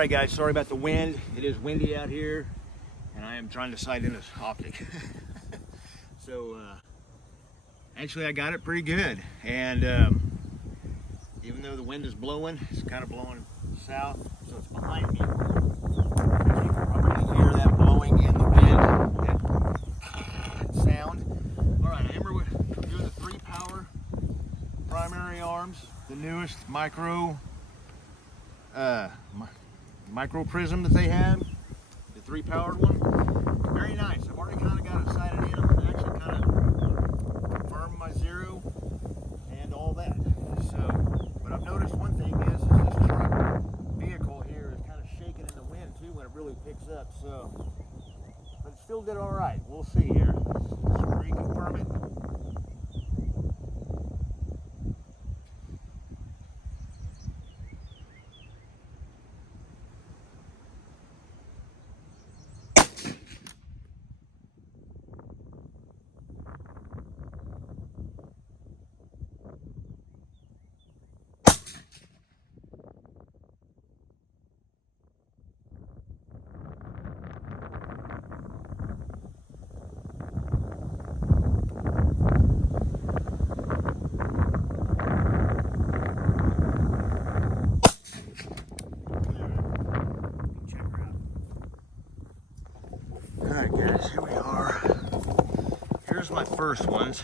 Alright guys, sorry about the wind. It is windy out here and I am trying to sight in this optic. So actually I got it pretty good, and even though the wind is blowing, it's kind of blowing south, so it's behind me. You can probably hear that blowing in the wind, that sound. Alright, remember we're doing the 3 power primary arms, the newest Micro Prism that they have, the 3 powered one. Very nice. I've already kind of got it sighted in. I'm actually kind of confirmed my zero and all that. So, but I've noticed one thing is this truck vehicle here is kind of shaking in the wind too when it really picks up. So, but it still did all right. We'll see here. Let's reconfirm it. Alright guys, here we are. Here's my first ones.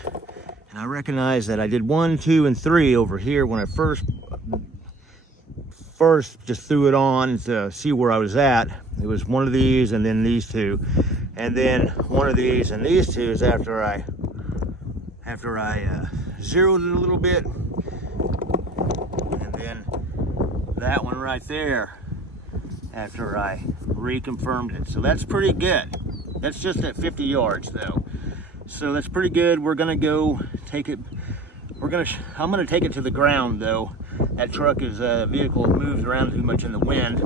And I recognize that I did 1, 2, and 3 over here when I first just threw it on to see where I was at. It was one of these and then these two. And then one of these and these two is after I zeroed it a little bit. And then that one right there after I reconfirmed it. So that's pretty good. That's just at 50 yards though. So that's pretty good. We're gonna go take it. I'm gonna take it to the ground though. That truck is a vehicle that moves around too much in the wind.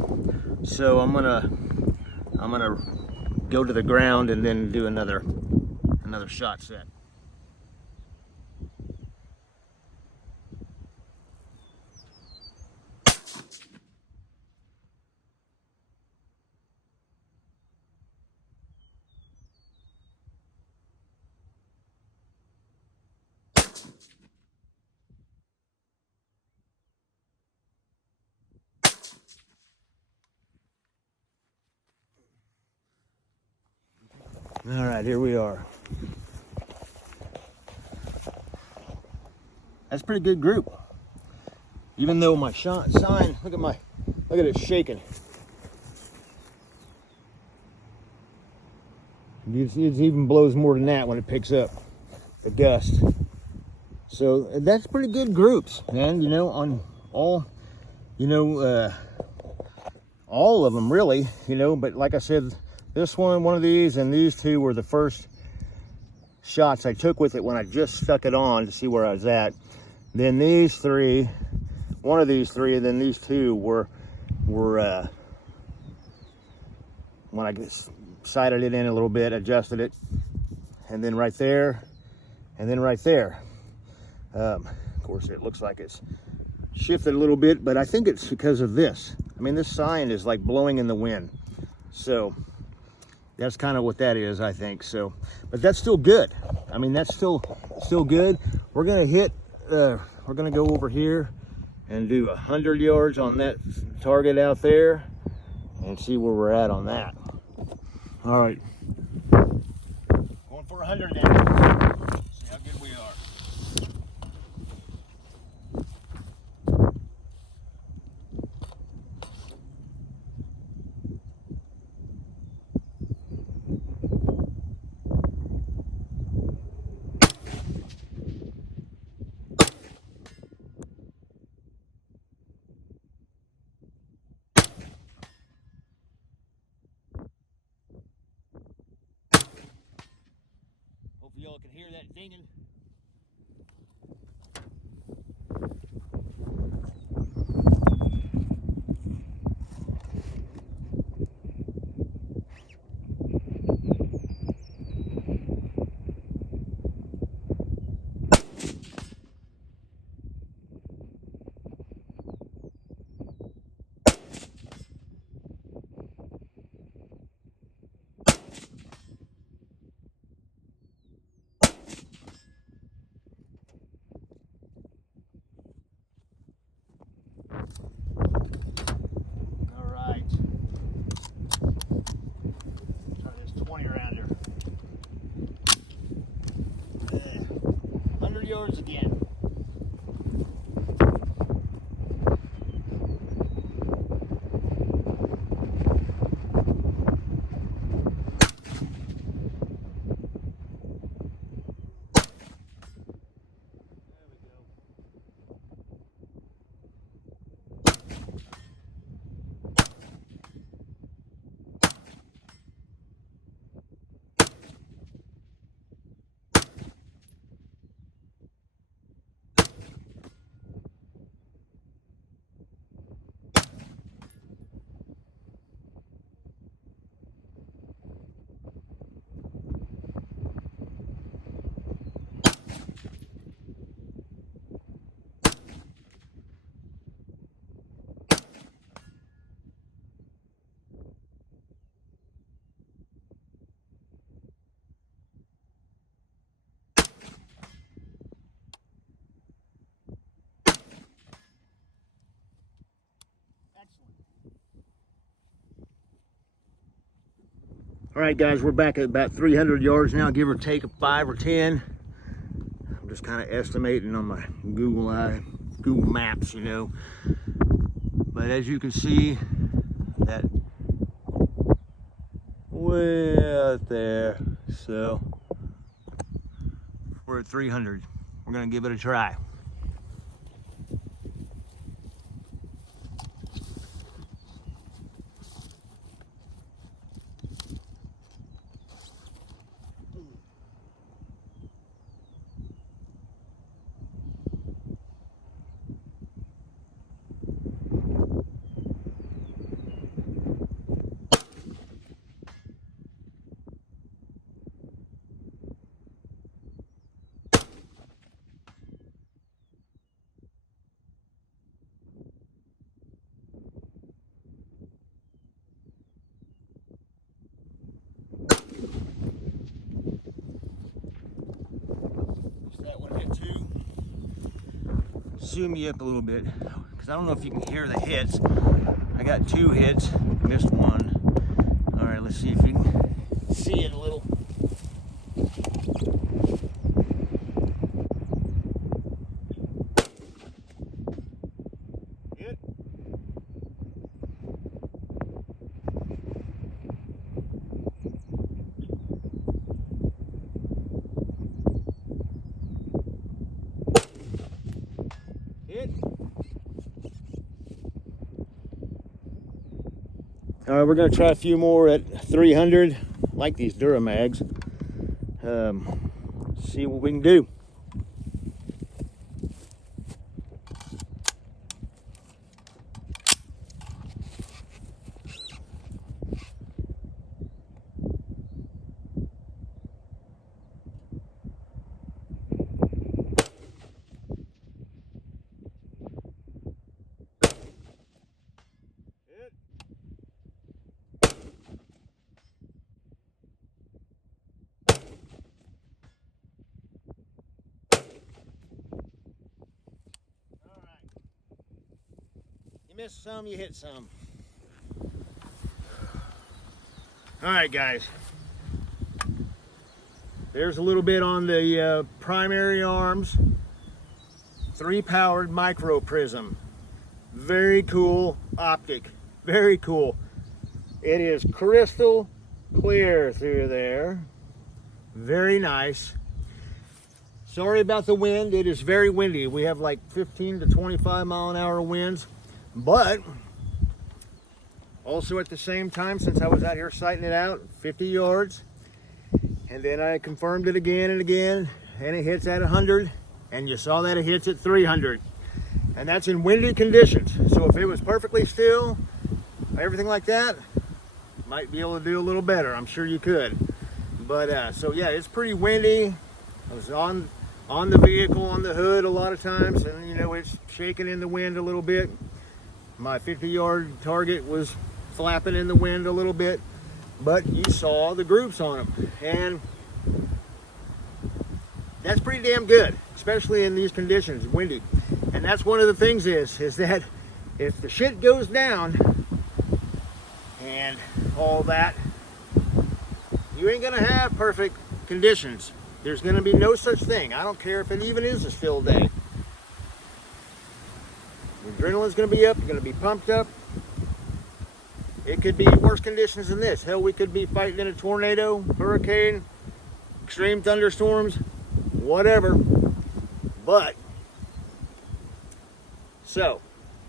So I'm gonna go to the ground and then do another shot set. All right, here we are. That's a pretty good group. Even though my sign, look at it shaking. It even blows more than that when it picks up the gust. So that's pretty good groups, man. You know, on all, all of them really, but like I said, this one of these, and these two were the first shots I took with it when I just stuck it on to see where I was at. Then these 3, one of these 3, and then these 2 were when I sighted it in a little bit, adjusted it, and then right there, and then right there. Of course, it looks like it's shifted a little bit, but I think it's because of this. I mean, this sign is like blowing in the wind. So that's kind of what that is, I think. So, but that's still good. I mean, that's still good. We're gonna we're gonna go over here and do 100 yards on that target out there and see where we're at on that. All right, going for 100 now. See how good we are. Hopefully y'all can hear that dinging. Try this 20 around here. 100 yards again. All right, guys, we're back at about 300 yards now, give or take a 5 or 10. I'm just kind of estimating on my Google Maps, you know. But as you can see, that way out there, so we're at 300. We're gonna give it a try. Zoom you up a little bit because I don't know if you can hear the hits. I got 2 hits, missed one. All right, let's see if you can see it a little. Hit. All right, we're gonna try a few more at 300. Like these Duramags. See what we can do. You miss some, you hit some. All right, guys. There's a little bit on the primary arms. 3-powered Micro Prism. Very cool optic. Very cool. It is crystal clear through there. Very nice. Sorry about the wind. It is very windy. We have like 15 to 25 mile an hour winds. But also at the same time, since I was out here sighting it out, 50 yards. And then I confirmed it again and again, and it hits at 100. And you saw that it hits at 300. And that's in windy conditions. So if it was perfectly still, everything like that, might be able to do a little better. I'm sure you could. But so yeah, it's pretty windy. I was on the vehicle, on the hood a lot of times, and you know, it's shaking in the wind a little bit. My 50-yard target was flapping in the wind a little bit, but you saw the groups on them, and that's pretty damn good, especially in these conditions, windy. And that's one of the things is that if the shit goes down and all that. You ain't gonna have perfect conditions. There's gonna be no such thing. I don't care if it even is a field day. Your adrenaline's gonna be up, you're gonna be pumped up. It could be worse conditions than this. Hell, we could be fighting in a tornado, hurricane, extreme thunderstorms, whatever. But, so,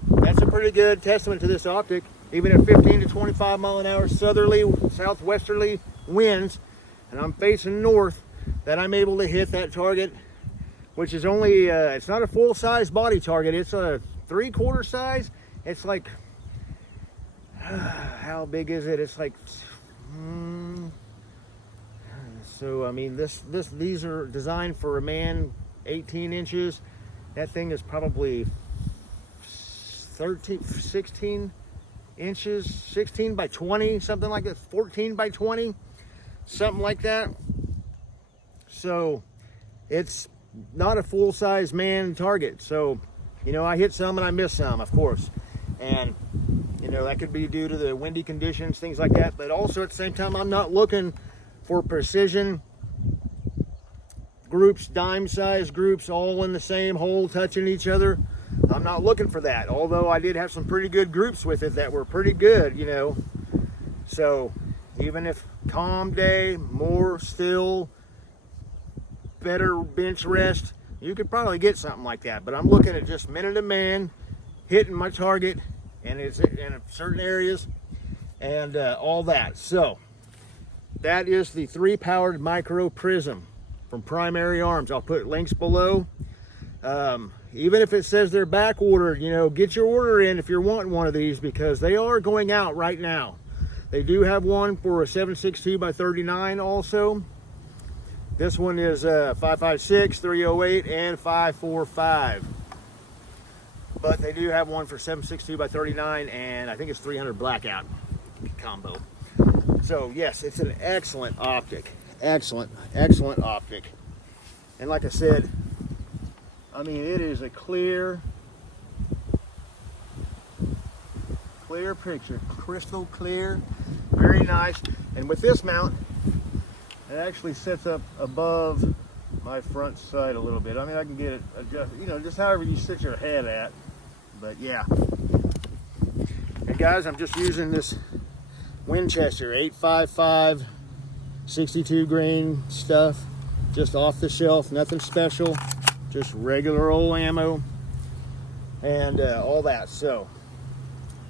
that's a pretty good testament to this optic. Even at 15 to 25 mile an hour southerly, southwesterly winds, and I'm facing north, that I'm able to hit that target, which is only, it's not a full-size body target, it's a 3/4 size. It's like, how big is it? It's like, so I mean, these are designed for a man, 18 inches. That thing is probably 16 inches, 16 by 20, something like that, 14 by 20, something like that. So it's not a full-size man target. So, you know, I hit some and I miss some, of course. And, you know, that could be due to the windy conditions, things like that. But also at the same time, I'm not looking for precision groups, dime-sized groups, all in the same hole, touching each other. I'm not looking for that. Although I did have some pretty good groups with it that were pretty good, you know. So even if calm day, more still, better bench rest, you could probably get something like that. But I'm looking at just minute to man, hitting my target, and it's in certain areas, and all that. So that is the 3-powered Micro Prism from Primary Arms. I'll put links below. Even if it says they're back ordered, you know, get your order in if you're wanting one of these, because they are going out right now. They do have one for a 7.62 by 39 also. This one is 5.56, 308, and 5.45. But they do have one for 7.62 by 39, and I think it's 300 blackout combo. So yes, it's an excellent optic. Excellent, excellent optic. And like I said, I mean, it is a clear picture, crystal clear, very nice. And with this mount, it actually sits up above my front sight a little bit. I mean, I can get it adjusted, you know, just however you sit your head at. But yeah. And guys, I'm just using this Winchester 8.55 62 grain stuff, just off the shelf, nothing special, just regular old ammo and all that. So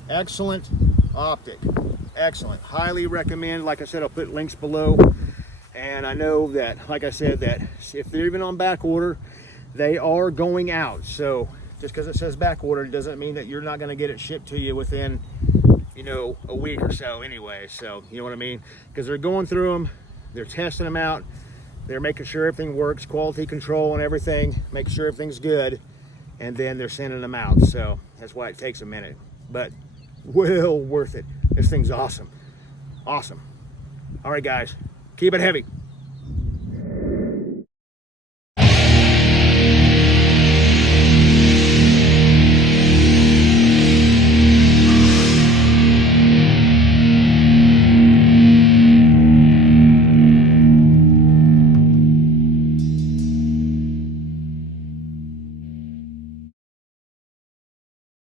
excellent optic, excellent, highly recommend. Like I said, I'll put links below. And I know that, like I said, that if they're even on back order, they are going out. So just because it says back order doesn't mean that you're not going to get it shipped to you within, you know, a week or so anyway. So you know what I mean? Because they're going through them, they're testing them out, they're making sure everything works, quality control and everything, make sure everything's good, and then they're sending them out. So that's why it takes a minute, but well worth it. This thing's awesome. Awesome. All right, guys, keep it heavy.